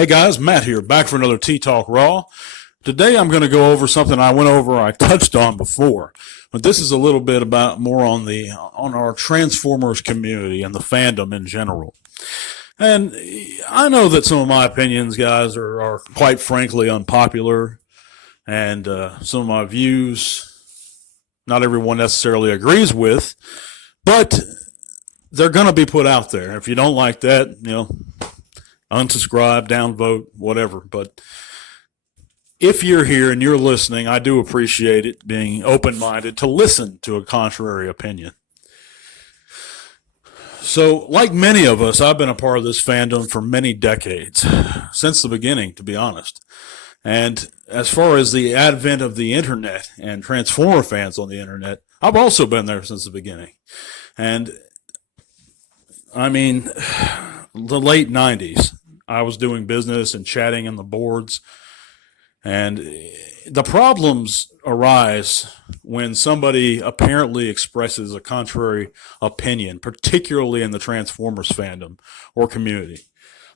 Hey guys, Matt here, back for another Tea Talk Raw. Today I'm going to go over something I touched on before, but this is a little bit about more on our Transformers community and the fandom in general. And I know that some of my opinions, guys, are quite frankly unpopular, and some of my views not everyone necessarily agrees with, but they're going to be put out there. If you don't like that, unsubscribe, downvote, whatever. But if you're here and you're listening, I do appreciate it being open-minded to listen to a contrary opinion. So, like many of us, I've been a part of this fandom for many decades, since the beginning, to be honest. And as far as the advent of the internet and Transformer fans on the internet, I've also been there since the beginning. And, I mean, the late 90s, I was doing business and chatting in the boards. And the problems arise when somebody apparently expresses a contrary opinion, particularly in the Transformers fandom or community.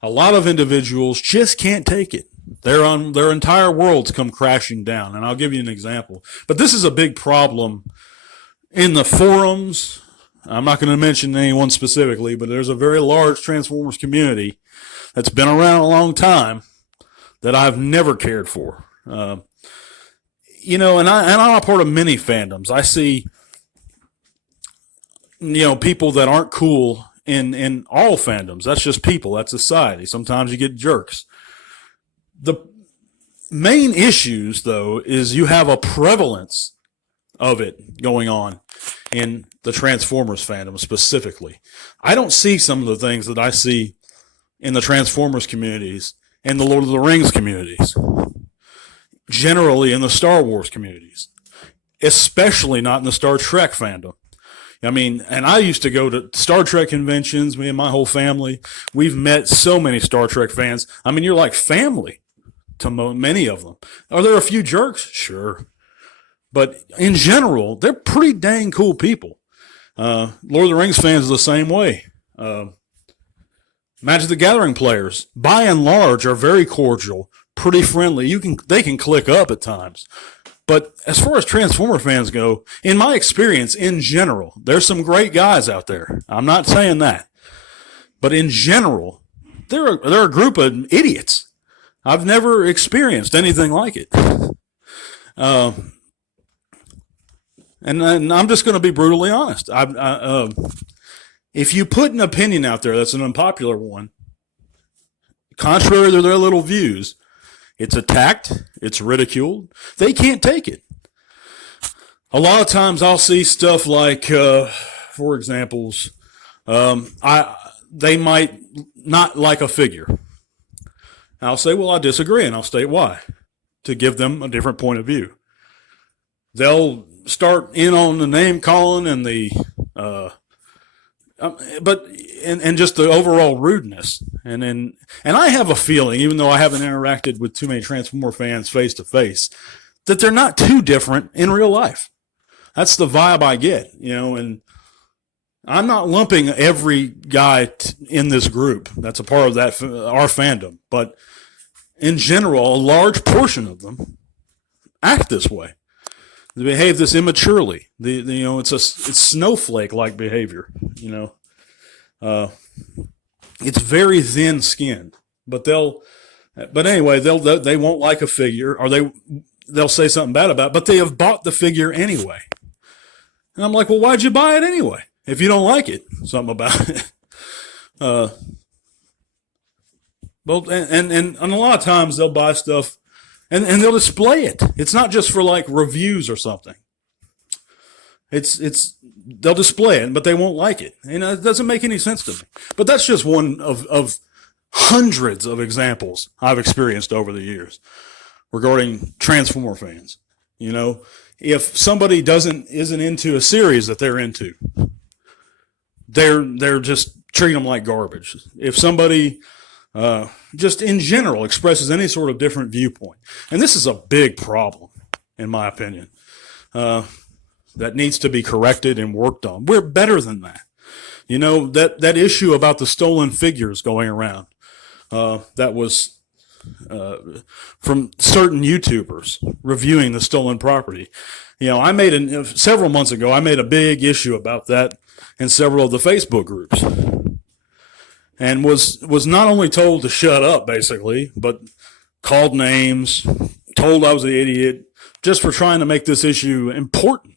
A lot of individuals just can't take it. Their entire worlds come crashing down. And I'll give you an example. But this is a big problem in the forums. I'm not going to mention anyone specifically, but there's a very large Transformers community that's been around a long time that I've never cared for. And I'm a part of many fandoms. I see, people that aren't cool in all fandoms. That's just people. That's society. Sometimes you get jerks. The main issues, though, is you have a prevalence of it going on in the Transformers fandom specifically. I don't see some of the things that I see in the Transformers communities and the Lord of the Rings communities, generally in the Star Wars communities, especially not in the Star Trek fandom. I mean, and I used to go to Star Trek conventions, me and my whole family. We've met so many Star Trek fans. I mean, you're like family to many of them. Are there a few jerks? Sure. But in general, they're pretty dang cool people. Lord of the Rings fans are the same way. Magic the Gathering players, by and large, are very cordial, pretty friendly. They can click up at times. But as far as Transformer fans go, in my experience, in general, there's some great guys out there. I'm not saying that. But in general, they're a group of idiots. I've never experienced anything like it. And I'm just going to be brutally honest. If you put an opinion out there that's an unpopular one, contrary to their little views, it's attacked, it's ridiculed. They can't take it. A lot of times I'll see stuff like, for examples, they might not like a figure. I'll say, well, I disagree, and I'll state why, to give them a different point of view. They'll start in on the name calling and and just the overall rudeness. And I have a feeling, even though I haven't interacted with too many Transformer fans face to face, that they're not too different in real life. That's the vibe I get, and I'm not lumping every guy in this group that's a part of our fandom, but in general, a large portion of them act this way. They behave this immaturely. It's snowflake-like behavior. It's very thin-skinned. But anyway, they won't like a figure, or they'll say something bad about it, but they have bought the figure anyway. And I'm like, well, why'd you buy it anyway if you don't like it? Something about it. And a lot of times they'll buy stuff. And they'll display it. It's not just for like reviews or something. They'll display it, but they won't like it. And it doesn't make any sense to me. But that's just one of hundreds of examples I've experienced over the years regarding Transformer fans. If somebody isn't into a series that they're into, they're just treating them like garbage. If somebody just in general expresses any sort of different viewpoint. And this is a big problem, in my opinion, that needs to be corrected and worked on. We're better than that. That issue about the stolen figures going around, that was from certain YouTubers reviewing the stolen property. I made several months ago, I made a big issue about that in several of the Facebook groups, and was not only told to shut up, basically, but called names, told I was an idiot just for trying to make this issue important.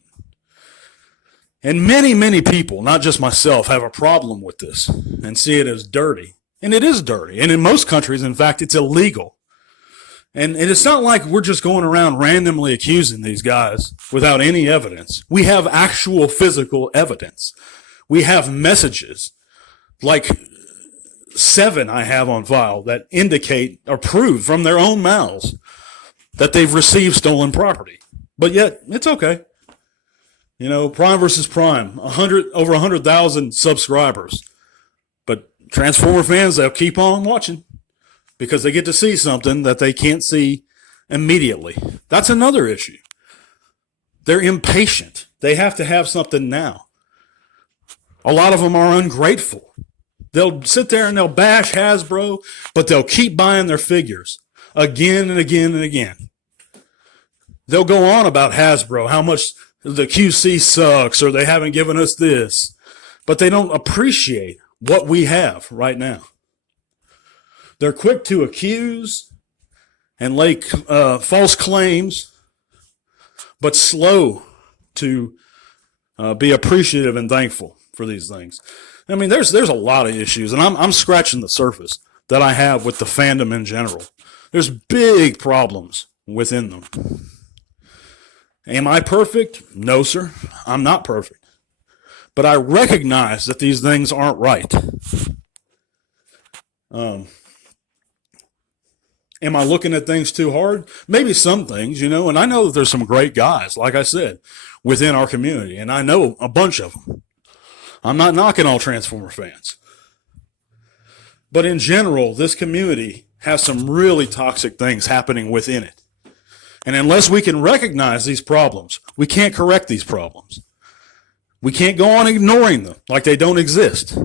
And many, many people, not just myself, have a problem with this and see it as dirty. And it is dirty. And in most countries, in fact, it's illegal. And it's not like we're just going around randomly accusing these guys without any evidence. We have actual physical evidence. We have messages, like 7 I have on file, that indicate or prove from their own mouths that they've received stolen property. But yet, it's okay. Prime versus Prime, over 100,000 subscribers. But Transformer fans, they'll keep on watching because they get to see something that they can't see immediately. That's another issue. They're impatient. They have to have something now. A lot of them are ungrateful. They'll sit there and they'll bash Hasbro, but they'll keep buying their figures again and again and again. They'll go on about Hasbro, how much the QC sucks, or they haven't given us this, but they don't appreciate what we have right now. They're quick to accuse and lay false claims, but slow to be appreciative and thankful for these things. I mean, there's a lot of issues, and I'm scratching the surface that I have with the fandom in general. There's big problems within them. Am I perfect? No, sir. I'm not perfect. But I recognize that these things aren't right. Am I looking at things too hard? Maybe some things, and I know that there's some great guys, like I said, within our community, and I know a bunch of them. I'm not knocking all Transformer fans. But in general, this community has some really toxic things happening within it. And unless we can recognize these problems, we can't correct these problems. We can't go on ignoring them like they don't exist.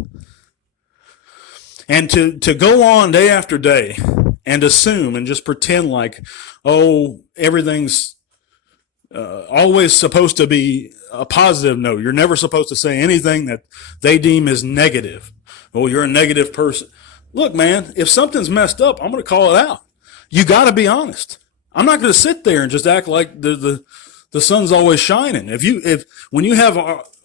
And to go on day after day and assume and just pretend like, everything's always supposed to be a positive note. You're never supposed to say anything that they deem as negative. Oh, you're a negative person. Look, man, if something's messed up, I'm going to call it out. You got to be honest. I'm not going to sit there and just act like the sun's always shining. When you have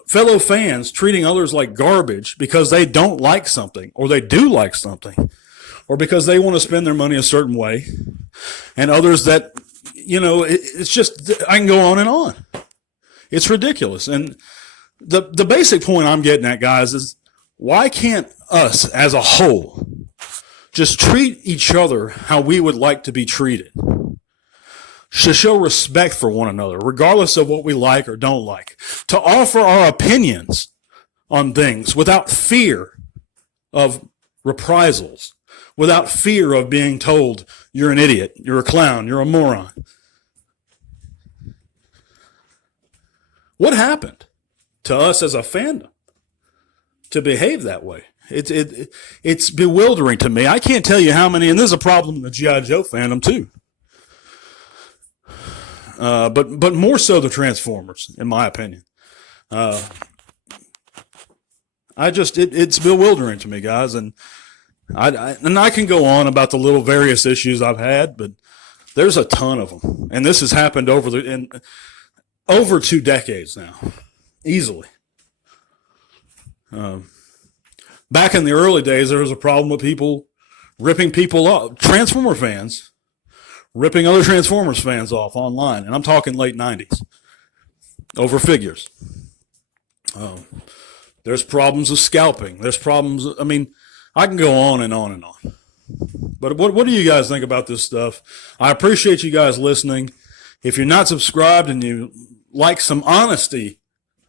fellow fans treating others like garbage because they don't like something, or they do like something, or because they want to spend their money a certain way, and others that, it's just, I can go on and on. It's ridiculous. And the basic point I'm getting at, guys, is why can't us as a whole just treat each other how we would like to be treated? To show respect for one another, regardless of what we like or don't like. To offer our opinions on things without fear of reprisals, without fear of being told you're an idiot, you're a clown, you're a moron. What happened to us as a fandom to behave that way? It's bewildering to me. I can't tell you how many, and there's a problem in the G.I. Joe fandom too. But more so the Transformers, in my opinion. It's bewildering to me, guys, and I can go on about the little various issues I've had, but there's a ton of them, and this has happened over 2 decades now, easily. Back in the early days, there was a problem with people ripping people off, Transformer fans ripping other Transformers fans off online, and I'm talking late 90s, over figures. There's problems with scalping. There's problems, I can go on and on and on. But what do you guys think about this stuff? I appreciate you guys listening. If you're not subscribed and you like some honesty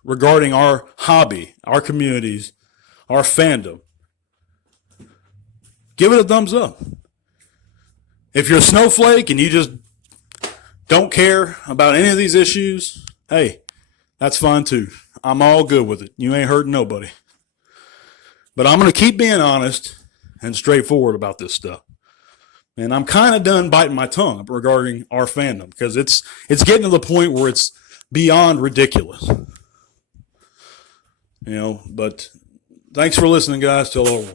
regarding our hobby, our communities, our fandom, give it a thumbs up. If you're a snowflake and you just don't care about any of these issues, hey, that's fine too. I'm all good with it. You ain't hurting nobody. But I'm going to keep being honest and straightforward about this stuff. And I'm kind of done biting my tongue regarding our fandom because it's getting to the point where it's beyond ridiculous. But thanks for listening, guys. Till over.